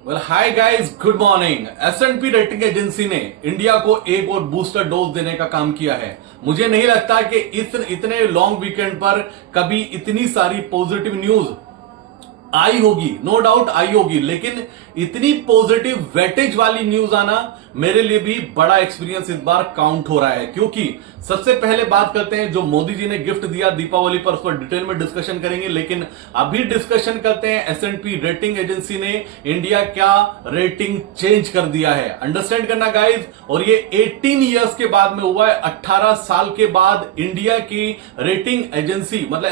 हाय guys, good morning. S and P rating agency ने India को एक और बूस्टर डोज देने का काम किया है। मुझे नहीं लगता कि इतने लॉन्ग वीकेंड पर कभी इतनी सारी पॉजिटिव न्यूज आई होगी। नो डाउट आई होगी, लेकिन इतनी पॉजिटिव वेटेज वाली न्यूज आना मेरे लिए भी बड़ा एक्सपीरियंस इस बार काउंट हो रहा है। क्योंकि सबसे पहले बात करते हैं जो मोदी जी ने गिफ्ट दिया दीपावली पर, उस पर डिटेल में डिस्कशन करेंगे। लेकिन अभी डिस्कशन करते हैं एस&पी रेटिंग एजेंसी ने इंडिया क्या रेटिंग चेंज कर दिया है। अंडरस्टैंड करना गाइज, और ये 18 ईयर्स के बाद में हुआ है। 18 साल के बाद इंडिया की रेटिंग एजेंसी मतलब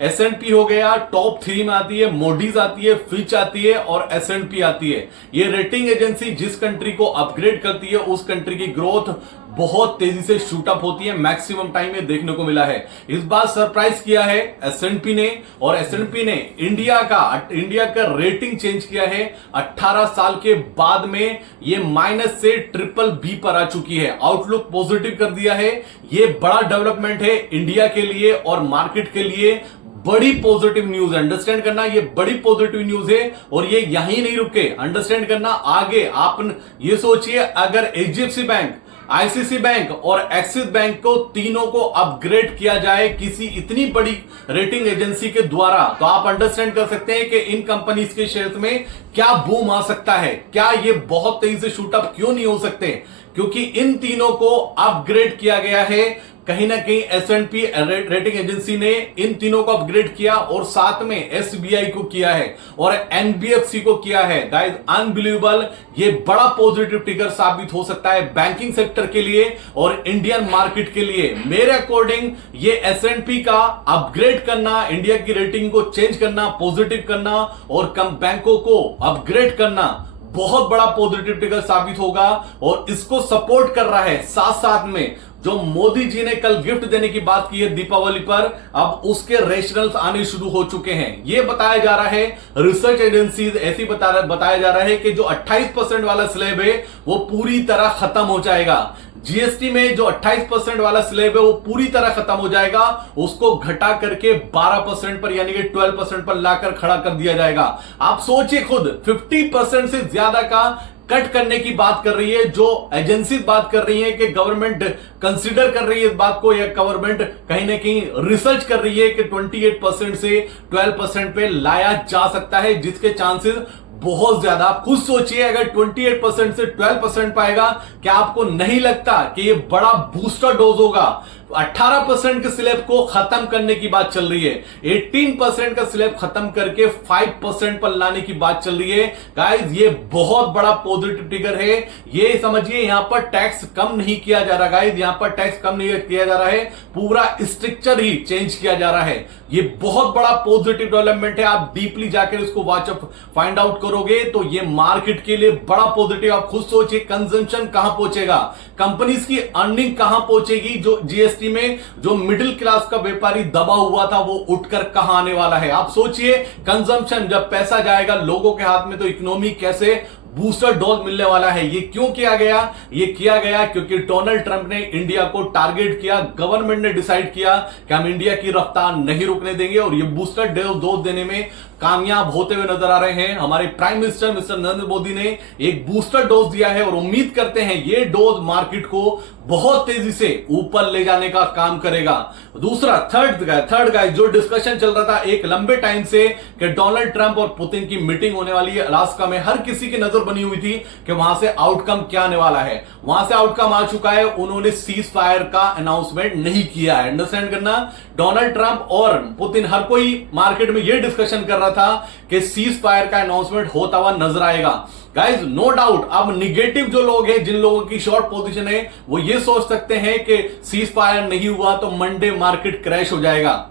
एस&पी हो गया, टॉप 3 में आती है, मोडीज आती है, फिच आती है और एस&पी आती है। ये रेटिंग एजेंसी जिस कंट्री को अपग्रेड करती है उस कंट्री की ग्रोथ बहुत तेजी से शूट अप होती है। मैक्सिमम टाइम में देखने को मिला है। इस बार सरप्राइज किया है एस&पी ने, और एस&पी ने इंडिया का रेटिंग चेंज किया है। 18 साल के बाद में ये माइनस से ट्रिपल बी पर आ चुकी है। आउटलुक पॉजिटिव कर दिया है। ये बड़ा डेवलपमेंट है इंडिया के लिए और मार्केट के लिए। बड़ी पॉजिटिव न्यूज है, अंडरस्टैंड करना, ये बड़ी पॉजिटिव न्यूज है। और ये यहीं नहीं रुके, अंडरस्टैंड करना, आगे आप ये सोचिए अगर एचडीएफसी बैंक, आईसीसी बैंक और एक्सिस बैंक को तीनों को अपग्रेड किया जाए किसी इतनी बड़ी रेटिंग एजेंसी के द्वारा, तो आप अंडरस्टैंड कर सकते हैं कि इन कंपनीज के शेयर्स में क्या बूम आ सकता है। क्या ये बहुत तेजी से शूट अप क्यों नहीं हो सकते? क्योंकि इन तीनों को अपग्रेड किया गया है। कहीं ना कहीं एस&पी रेटिंग एजेंसी ने इन तीनों को अपग्रेड किया और साथ में एसबीआई को किया है और एनबीएफसी को किया है। गाइस अनबिलीवेबल, ये बड़ा पॉजिटिव ट्रिगर साबित हो सकता है बैंकिंग सेक्टर के लिए और इंडियन मार्केट के लिए। मेरे अकॉर्डिंग ये एस&पी का अपग्रेड करना, इंडिया की रेटिंग को चेंज करना, पॉजिटिव करना और कम बैंकों को अपग्रेड करना बहुत बड़ा पॉजिटिव ट्रिगर साबित होगा। और इसको सपोर्ट कर रहा है साथ साथ में जो मोदी जी ने कल गिफ्ट देने की बात की है दीपावली पर, अब उसके रेशनल्स आने शुरू हो चुके हैं। यह बताया जा रहा है, रिसर्च एजेंसीज ऐसी बताया जा रहा है कि जो 28% वाला स्लैब है वो पूरी तरह खत्म हो जाएगा। जीएसटी में जो 28% वाला स्लैब है वो पूरी तरह खत्म हो जाएगा। उसको घटा करके 12% पर यानी कि 12% पर लाकर खड़ा कर दिया जाएगा। आप सोचिए खुद, 50% से ज्यादा का कट करने की बात कर रही है। जो एजेंसी बात कर रही है कि गवर्नमेंट कंसीडर कर रही है इस बात को, या गवर्नमेंट कहीं ना कहीं रिसर्च कर रही है कि 28% से 12% पे लाया जा सकता है, जिसके चांसेस बहुत ज्यादा। आप खुद सोचिए, अगर 28% से 12% पाएगा, क्या आपको नहीं लगता कि ये बड़ा बूस्टर डोज होगा? 18% के स्लैब को खत्म करने की बात चल रही है, 18% का स्लैब खत्म करके 5% पर लाने की बात चल रही है। गाइस ये बहुत बड़ा पॉजिटिव ट्रिगर है। ये समझिए यहां पर टैक्स कम नहीं किया जा रहा। गाइस यहां पर टैक्स कम नहीं किया जा रहा है, पूरा स्ट्रक्चर ही चेंज किया जा रहा है। ये बहुत बड़ा पॉजिटिव डेवलपमेंट है। आप डीपली जाकर इसको वॉचअप फाइंड आउट करोगे तो ये मार्केट के लिए बड़ा पॉजिटिव। आप खुद सोचिए कंजम्पशन कहां पहुंचेगा, कंपनीज की अर्निंग कहां पहुंचेगी, जो जीएसटी में जो मिडिल क्लास का व्यापारी दबा हुआ था वो उठकर कहां आने वाला है। आप सोचिए कंजम्पशन, जब पैसा जाएगा लोगों के हाथ में तो इकोनॉमी कैसे बूस्टर डोज मिलने वाला है। ये क्यों किया गया? ये किया गया क्योंकि डोनाल्ड ट्रंप ने इंडिया को टारगेट किया। गवर्नमेंट ने डिसाइड किया कि हम इंडिया की रफ्तार नहीं रुकने देंगे और ये बूस्टर डोज देने में कामयाब होते हुए नजर आ रहे हैं। हमारे prime minister mister Narendra Modi ने एक बूस्टर डोज दिया है और उम्मीद करते हैं ये डोज मार्केट को बहुत तेजी से ऊपर ले जाने का काम करेगा। दूसरा थर्ड गाइस जो डिस्कशन चल रहा था एक लंबे टाइम से कि डोनाल्ड ट्रंप और पुतिन की मीटिंग होने वाली है अलास्का में, हर किसी की नजर बनी हुई थी कि वहां से आउटकम क्या आने वाला है। वहां से आउटकम आ चुका है। उन्होंने सीज फायर का अनाउंसमेंट नहीं किया है। अंडरस्टैंड करना, डोनाल्ड ट्रंप और पुतिन, हर कोई मार्केट में यह डिस्कशन कर रहा था कि सीज फायर का अनाउंसमेंट होता हुआ नजर आएगा। गाइज नो डाउट अब निगेटिव जो लोग हैं, जिन लोगों की शॉर्ट पोजीशन है, वो ये सोच सकते हैं कि सीज फायर नहीं हुआ तो मंडे मार्केट क्रैश हो जाएगा।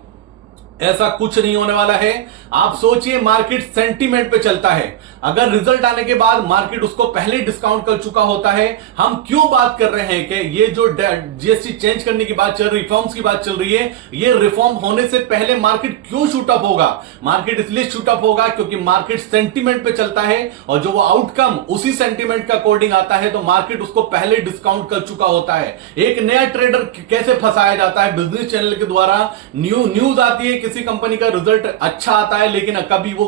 ऐसा कुछ नहीं होने वाला है। आप सोचिए मार्केट सेंटीमेंट पे चलता है। अगर रिजल्ट आने के बाद मार्केट उसको पहले डिस्काउंट कर चुका होता है, हम क्यों बात कर रहे हैं कि ये जो जीएसटी चेंज करने की बात चल रही, रिफॉर्म्स की बात चल रही है, ये रिफॉर्म होने से पहले मार्केट क्यों शूटअप होगा? मार्केट इसलिए शूटअप होगा क्योंकि मार्केट सेंटीमेंट पे चलता है और जो वो आउटकम उसी सेंटीमेंट का अकॉर्डिंग आता है तो मार्केट उसको पहले डिस्काउंट कर चुका होता है। एक नया ट्रेडर कैसे फंसाया जाता है? बिजनेस चैनल के द्वारा न्यूज आती है कि किसी कंपनी का रिजल्ट अच्छा आता है, लेकिन कभी वो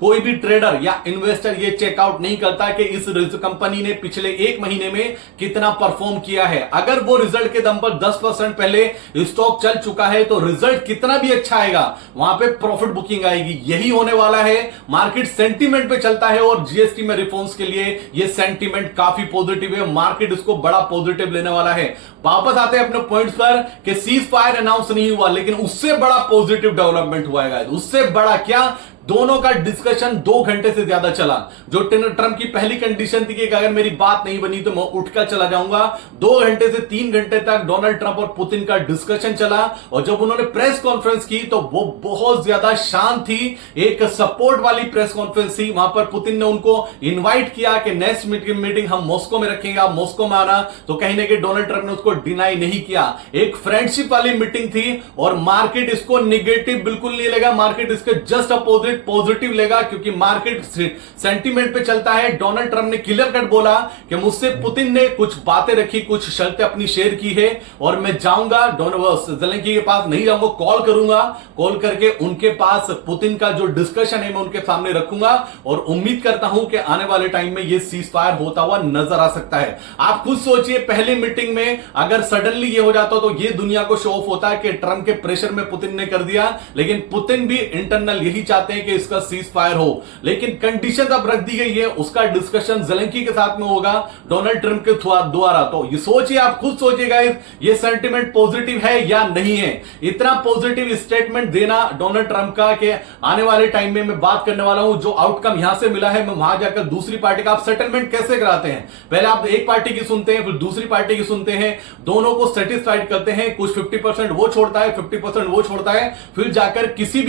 कोई भी ट्रेडर या इन्वेस्टर ये चेकआउट नहीं करता कि इस कंपनी ने पिछले एक महीने में कितना परफॉर्म किया है। अगर वो रिजल्ट के दम पर 10% पहले स्टॉक चल चुका है तो रिजल्ट कितना भी अच्छा आएगा, वहां पे प्रॉफिट बुकिंग आएगी। यही होने वाला है। मार्केट सेंटीमेंट पे चलता है और जीएसटी में रिफॉर्म्स के लिए ये सेंटीमेंट काफी पॉजिटिव है। मार्केट इसको बड़ा पॉजिटिव लेने वाला है। वापस आते हैं अपने पॉइंट्स पर कि सीज फायर अनाउंस नहीं हुआ, लेकिन उससे बड़ा पॉजिटिव डेवलपमेंट हुआ है। उससे बड़ा क्या, दोनों का डिस्कशन 2 घंटे से ज्यादा चला। जो ट्रंप की पहली कंडीशन थी कि अगर मेरी बात नहीं बनी तो मैं उठकर चला जाऊंगा, 2 घंटे से 3 घंटे तक डोनाल्ड ट्रंप और पुतिन का डिस्कशन चला। और जब उन्होंने प्रेस कॉन्फ्रेंस की तो वो बहुत ज्यादा शांत थी, एक सपोर्ट वाली प्रेस कॉन्फ्रेंस थी। वहां पर पुतिन ने उनको इन्वाइट किया कि नेक्स्ट मीटिंग हम मॉस्को में रखेंगे, आप मॉस्को में आना। तो कहीं ना कहीं डोनाल्ड ट्रंप ने उसको डिनाई नहीं किया। एक फ्रेंडशिप वाली मीटिंग थी और मार्केट इसको निगेटिव बिल्कुल नहीं लेगा, मार्केट इसके जस्ट अपोजिट पॉजिटिव लेगा, क्योंकि मार्केट सेंटीमेंट पे चलता है। डोनाल्ड ट्रंप ने क्लियर कट बोला कि मुझसे पुतिन ने कुछ बातें रखी, कुछ शर्तें अपनी शेयर की है और मैं जाऊंगा ज़ेलेंस्की के पास, नहीं जाऊंगा, कॉल करूंगा, कॉल करके उनके पास पुतिन का जो डिस्कशन है मैं उनके सामने रखूंगा और उम्मीद करता हूं कि आने वाले टाइम में ये सीज फायर होता हुआ नजर आ सकता है। आप खुद सोचिए, पहली मीटिंग में अगर सडनली ये हो जाता तो ये दुनिया को शो ऑफ होता है कि ट्रंप के प्रेशर में पुतिन ने कर दिया, लेकिन पुतिन भी इंटरनल यही चाहते हैं कि इसका सीज फायर हो। लेकिन कंडीशन अब रख दी गई है, उसका डिस्कशन ज़ेलेंस्की के साथ में होगा डोनाल्ड ट्रंप के द्वारा। तो ये सोचिए, आप खुद सोचिएगा ये सेंटीमेंट पॉजिटिव है या नहीं है। इतना पॉजिटिव स्टेटमेंट देना डोनाल्ड ट्रंप का कि आने वाले टाइम में मैं बात करने वाला हूं, जो आउटकम यहां से मिला है मैं वहां जाकर दूसरी पार्टी का आप सेटलमेंट कैसे कराते हैं। पहले आप एक पार्टी की सुनते हैं, फिर दूसरी पार्टी की सुनते हैं, दोनों को सेटिस्फाइड करते हैं, कुछ 50% वो छोड़ता है, 50% वो छोड़ता है, फिर जाकर किसी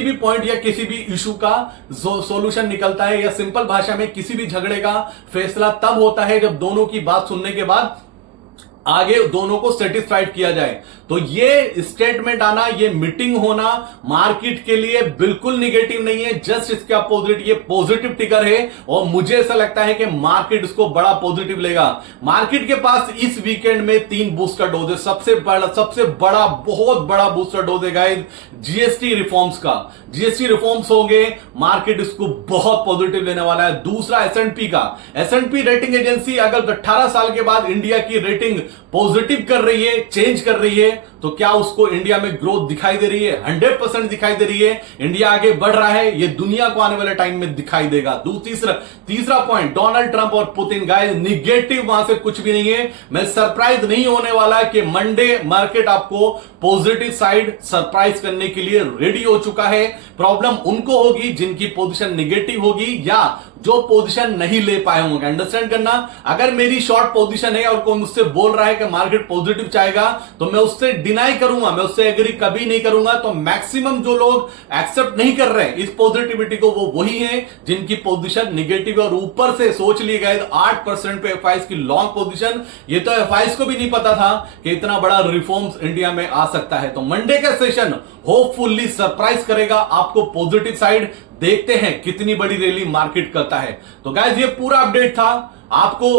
भी पॉइंट या किसी भी इशू का सॉल्यूशन निकलता है। या सिंपल भाषा में किसी भी झगड़े का फैसला तब होता है जब दोनों की बात सुनने के बाद आगे दोनों को सेटिस्फाइड किया जाए। तो ये स्टेटमेंट आना, ये मीटिंग होना मार्केट के लिए बिल्कुल निगेटिव नहीं है, जस्ट इसके अपोजिट ये पॉजिटिव टिकर है। और मुझे ऐसा लगता है कि मार्केट इसको बड़ा पॉजिटिव लेगा। मार्केट के पास इस वीकेंड में 3 बूस्टर डोज है। सबसे बड़ा बहुत बड़ा बूस्टर डोज है गाइस जीएसटी रिफॉर्म्स का। जीएसटी रिफॉर्म्स होंगे, मार्केट इसको बहुत पॉजिटिव लेने वाला है। दूसरा एसएनपी का, एसएनपी रेटिंग एजेंसी अगर 18 साल के बाद इंडिया की रेटिंग पॉजिटिव कर रही है, चेंज कर रही है, तो क्या उसको इंडिया में ग्रोथ दिखाई दे रही है? 100% दिखाई दे रही है। इंडिया आगे बढ़ रहा है, ये दुनिया को आने वाले टाइम में दिखाई देगा। तीसरा पॉइंट, डोनाल्ड ट्रंप और पुतिन, गाइस निगेटिव वहां से कुछ भी नहीं है। मैं सरप्राइज नहीं होने वाला कि मंडे मार्केट आपको पॉजिटिव साइड सरप्राइज करने के लिए रेडी हो चुका है। प्रॉब्लम उनको होगी जिनकी पोजीशन निगेटिव होगी या जो पोजीशन नहीं ले पाए होंगे। अंडरस्टैंड करना, अगर मेरी शॉर्ट पोजीशन है और कोई मुझसे बोल रहा है कि मार्केट पॉजिटिव चाहेगा तो मैं उससे डिनाई करूंगा, मैं उससे एग्री कभी नहीं करूंगा। तो मैक्सिमम जो लोग एक्सेप्ट नहीं कर रहे हैं इस पॉजिटिविटी को, वो वही है जिनकी पोजीशन निगेटिव है। और ऊपर से सोच लिए गए 8% पे एफआईएस की लॉन्ग पोजीशन। ये तो एफआईएस को भी नहीं पता था कि इतना बड़ा रिफॉर्म्स इंडिया में आ सकता है। तो मंडे का सेशन होपफुली सरप्राइज करेगा आपको पॉजिटिव साइड। देखते हैं कितनी बड़ी रैली मार्केट करता है। तो गाइस ये पूरा अपडेट था, आपको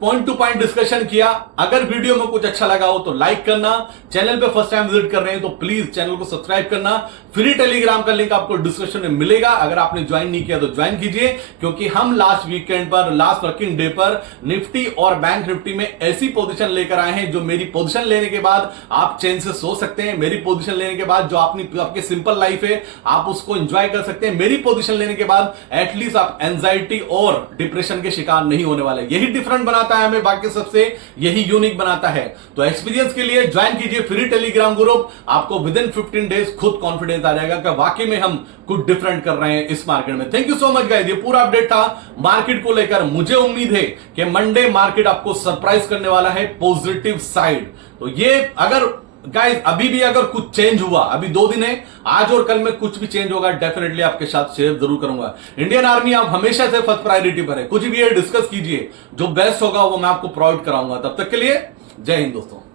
पॉइंट टू पॉइंट डिस्कशन किया। अगर वीडियो में कुछ अच्छा लगा हो तो लाइक करना, चैनल पे फर्स्ट टाइम विजिट कर रहे हैं तो प्लीज चैनल को सब्सक्राइब करना। फ्री टेलीग्राम का लिंक आपको डिस्क्रिप्शन में मिलेगा, अगर आपने ज्वाइन नहीं किया तो ज्वाइन कीजिए, क्योंकि हम लास्ट वीकेंड पर, लास्ट वर्किंग डे पर निफ्टी और बैंक निफ्टी में ऐसी पोजीशन लेकर आए हैं जो मेरी पोजीशन लेने के बाद आप चैन से सो सकते हैं। मेरी पोजीशन लेने के बाद जो आपकी सिंपल लाइफ है आप उसको एंजॉय कर सकते हैं। मेरी पोजीशन लेने के बाद एटलीस्ट आप एंजाइटी और डिप्रेशन के शिकार नहीं होने वाले। यही डिफरेंट बनाता है हमें बाकी सबसे, यही यूनिक बनाता है। तो एक्सपीरियंस के लिए ज्वाइन कीजिए फ्री टेलीग्राम ग्रुप। आपको विद इन 15 डेज खुद कॉन्फिडेंस आ जाएगा कि वाकई में हम कुछ डिफरेंट कर रहे हैं इस मार्केट में। Thank you so much guys, ये पूरा अपडेट था मार्केट को लेकर। मुझे उम्मीद है कि मंडे मार्केट आपको सरप्राइज करने वाला है पॉजिटिव साइड। तो ये अगर गाइस अभी भी अगर कुछ चेंज हुआ, अभी 2 दिन है, आज और कल में कुछ भी चेंज होगा डेफिनेटली आपके साथ शेयर जरूर करूंगा। इंडियन आर्मी आप हमेशा से फर्स्ट प्रायोरिटी पर है, कुछ भी डिस्कस कीजिए, जो बेस्ट होगा वो मैं आपको प्रोवाइड कराऊंगा। तब तक के लिए जय हिंद दोस्तों।